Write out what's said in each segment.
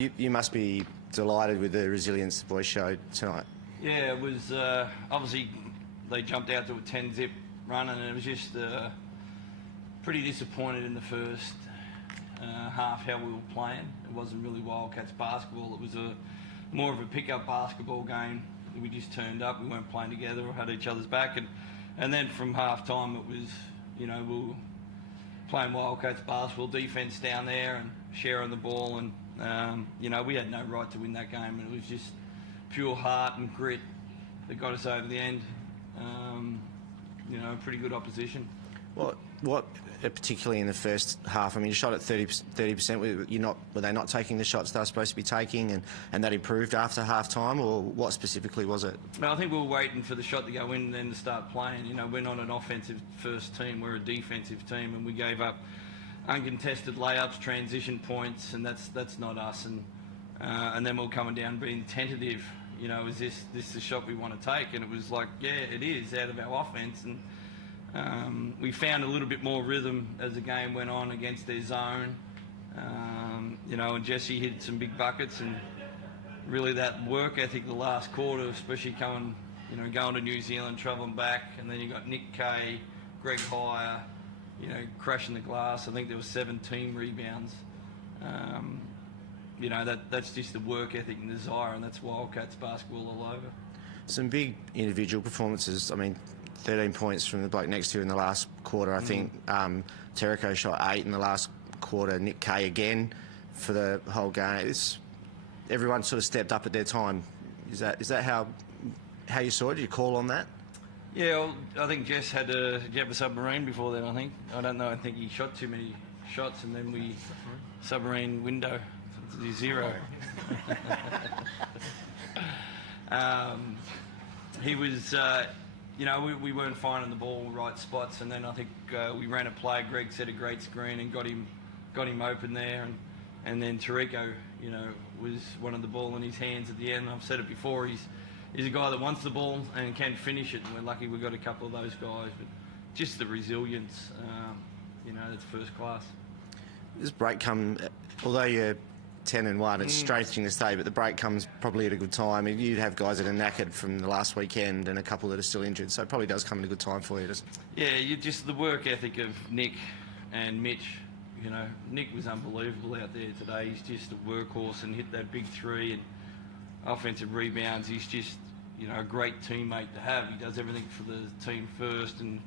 You must be delighted with the resilience the boys showed tonight. Yeah, it was obviously they jumped out to a 10-zip run, and it was just pretty disappointed in the first half how we were playing. It wasn't really Wildcats basketball. It was more of a pick-up basketball game. We just turned up. We weren't playing together or had each other's back, and then from half time it was, we were playing Wildcats basketball, defence down there and sharing the ball, and we had no right to win that game, and it was just pure heart and grit that got us over the end. Pretty good opposition. What particularly in the first half? I mean, you shot at 30%. Were they not taking the shots they were supposed to be taking, and that improved after half time, or what specifically was it? No, I think we were waiting for the shot to go in and then to start playing. We're not an offensive first team. We're a defensive team, and we gave up uncontested layups, transition points, and that's not us. And then we're coming down being tentative. Is this the shot we want to take? And it was like, yeah, it is out of our offense. And we found a little bit more rhythm as the game went on against their zone. And Jesse hit some big buckets, and really that work ethic the last quarter, especially going to New Zealand, travelling back, and then you got Nick Kay, Greg Hire, crashing the glass. I think there was 17 rebounds. That's just the work ethic and desire, and that's Wildcats basketball all over. Some big individual performances. I mean, 13 points from the bloke next to you in the last quarter. I think Terrico shot 8 in the last quarter. Nick Kay again for the whole game. Everyone sort of stepped up at their time. Is that how you saw it? Did you call on that? Yeah, well, I think Jess had a submarine before then, I think. I don't know, I think he shot too many shots, and then we submarine window to 0. He was, we weren't finding the ball in the right spots, and then I think we ran a play. Greg set a great screen and got him open there, and then Terrico, was wanted the ball in his hands at the end. I've said it before, he's a guy that wants the ball and can finish it, and we're lucky we've got a couple of those guys. But just the resilience, that's first class. This break come, although you're 10-1, it's strange thing to say, but the break comes probably at a good time. You'd have guys that are knackered from the last weekend and a couple that are still injured, so it probably does come at a good time for you, doesn't it? Yeah, just the work ethic of Nick and Mitch. Nick was unbelievable out there today. He's just a workhorse and hit that big 3 and offensive rebounds. He's just, a great teammate to have. He does everything for the team first, and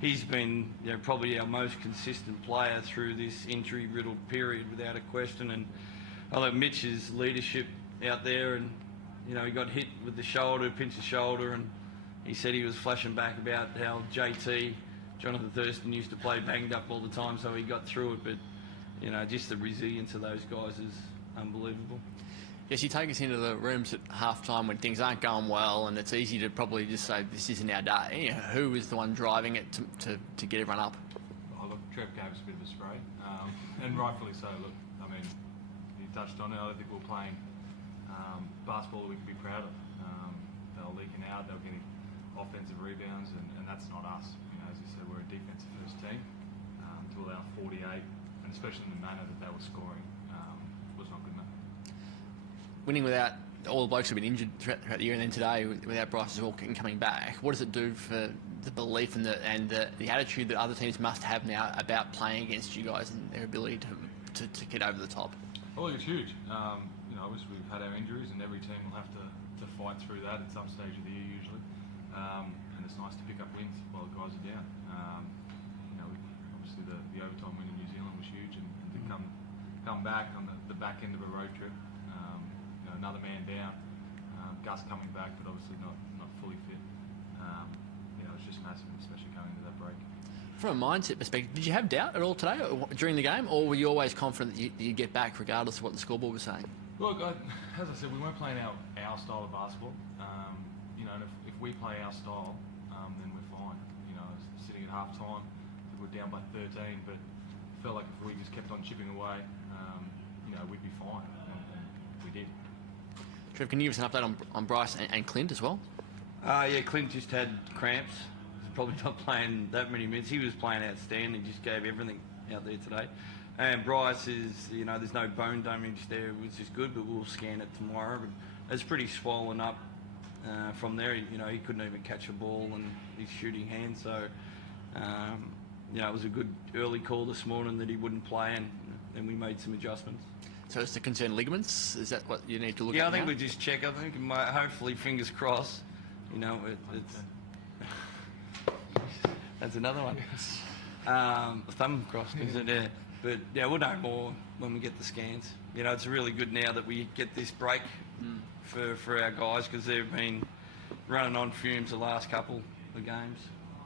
he's been, probably our most consistent player through this injury-riddled period, without a question. And I like Mitch's leadership out there, and he got hit with the shoulder, pinched the shoulder, and he said he was flashing back about how JT, Jonathan Thurston, used to play banged up all the time, so he got through it. But just the resilience of those guys is unbelievable. Yes, you take us into the rooms at half-time when things aren't going well, and it's easy to probably just say, this isn't our day. Who is the one driving it to get everyone up? Oh, look, Trev gave us a bit of a spray, and rightfully so. Look, I mean, you touched on it. I don't think we're playing basketball that we can be proud of. They were leaking out, they were getting offensive rebounds, and that's not us. As you said, we're a defensive first team. To allow 48, and especially in the manner that they were scoring, was not good enough. Winning without all the blokes who've been injured throughout the year, and then today without Bryce Walker coming back, what does it do for the belief and the attitude that other teams must have now about playing against you guys and their ability to get over the top? Well, it's huge. Obviously we've had our injuries, and every team will have to fight through that at some stage of the year usually. And it's nice to pick up wins while the guys are down. Obviously the overtime win in New Zealand was huge, and to come back on the back end of a road trip. Another man down, Gus coming back, but obviously not fully fit. It's just massive, especially going into that break. From a mindset perspective, did you have doubt at all today during the game, or were you always confident that you'd get back regardless of what the scoreboard was saying? Look, as I said, we weren't playing our style of basketball. And if we play our style, then we're fine. Sitting at half time, we're down by 13, but it felt like if we just kept on chipping away, we'd be fine, and we did. Trev, can you give us an update on Bryce and Clint as well? Yeah, Clint just had cramps. He's probably not playing that many minutes. He was playing outstanding, just gave everything out there today. And Bryce is, there's no bone damage there, which is good, but we'll scan it tomorrow. But it's pretty swollen up from there. He couldn't even catch a ball, and his shooting hand. So, it was a good early call this morning that he wouldn't play, and we made some adjustments. So it's to concern ligaments? Is that what you need to look at? Yeah, I think now? we just check. I think hopefully, fingers crossed. It's that's another one. Thumb crossed, isn't it? Yeah. But yeah, we'll know more when we get the scans. It's really good now that we get this break for our guys, because they've been running on fumes the last couple of games.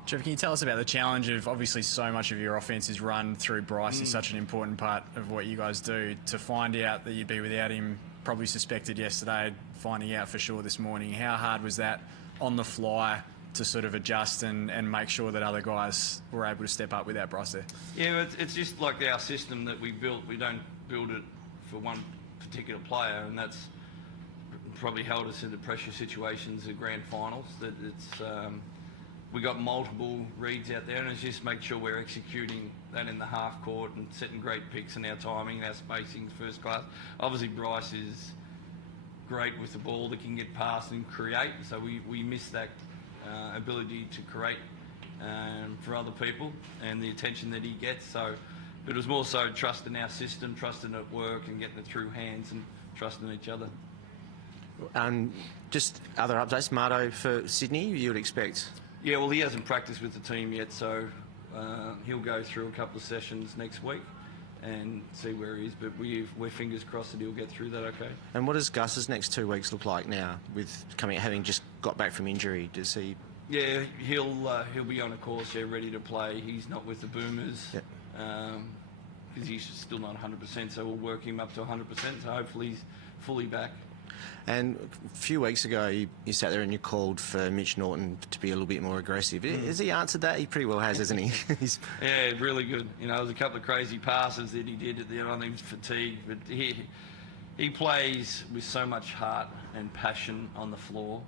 Trevor, can you tell us about the challenge of, obviously so much of your offense is run through Bryce, is such an important part of what you guys do, to find out that you'd be without him, probably suspected yesterday, finding out for sure this morning. How hard was that on the fly to sort of adjust and make sure that other guys were able to step up without Bryce there? Yeah, it's just like our system that we built. We don't build it for one particular player, and that's probably held us into pressure situations at grand finals. That we got multiple reads out there, and it's just make sure we're executing that in the half court and setting great picks, and our timing and our spacing is first class. Obviously, Bryce is great with the ball that can get past and create, so we miss that ability to create for other people and the attention that he gets. So, but it was more so trusting our system, trusting it work, and getting it through hands and trusting each other. Just other updates, Marto for Sydney, you would expect? Yeah, well, he hasn't practiced with the team yet, so he'll go through a couple of sessions next week and see where he is. But we're fingers crossed that he'll get through that okay. And what does Gus's next 2 weeks look like now, with having just got back from injury? Does he? Yeah, he'll be on a course, ready to play. He's not with the Boomers because he's still not 100%, so we'll work him up to 100%, so hopefully he's fully back. And a few weeks ago, you sat there and you called for Mitch Norton to be a little bit more aggressive. Has he answered that? He pretty well has, hasn't he? Yeah, really good. There was a couple of crazy passes that he did at the end. I think he was fatigued, but he plays with so much heart and passion on the floor,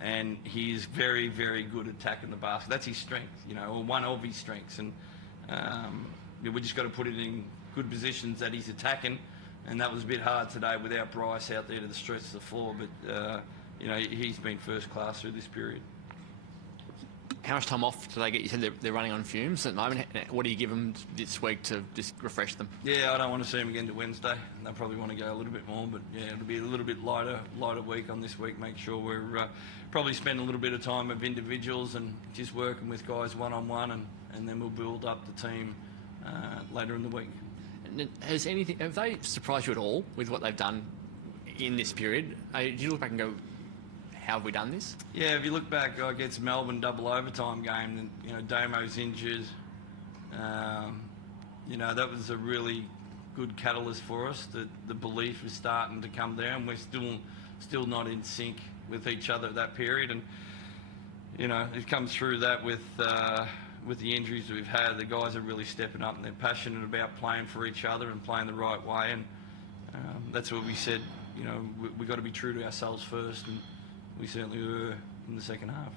and he is very, very good at attacking the basket. That's his strength, or one of his strengths. And we just got to put it in good positions that he's attacking. And that was a bit hard today without Bryce out there to the stretch of the floor. But, he's been first class through this period. How much time off do they get? You said they're running on fumes at the moment. What do you give them this week to just refresh them? Yeah, I don't want to see them again to Wednesday. They'll probably want to go a little bit more. But, yeah, it'll be a little bit lighter week on this week. Make sure we're probably spend a little bit of time with individuals and just working with guys one-on-one. And then we'll build up the team later in the week. Have they surprised you at all with what they've done in this period? Did you look back and go, how have we done this? Yeah, if you look back against Melbourne double overtime game, and Damo's injured. That was a really good catalyst for us. The belief is starting to come there, and we're still not in sync with each other at that period. And it comes through that with the injuries that we've had, the guys are really stepping up, and they're passionate about playing for each other and playing the right way. And that's what we said. We got to be true to ourselves first, and we certainly were in the second half.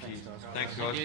Thanks, guys. Thanks, guys.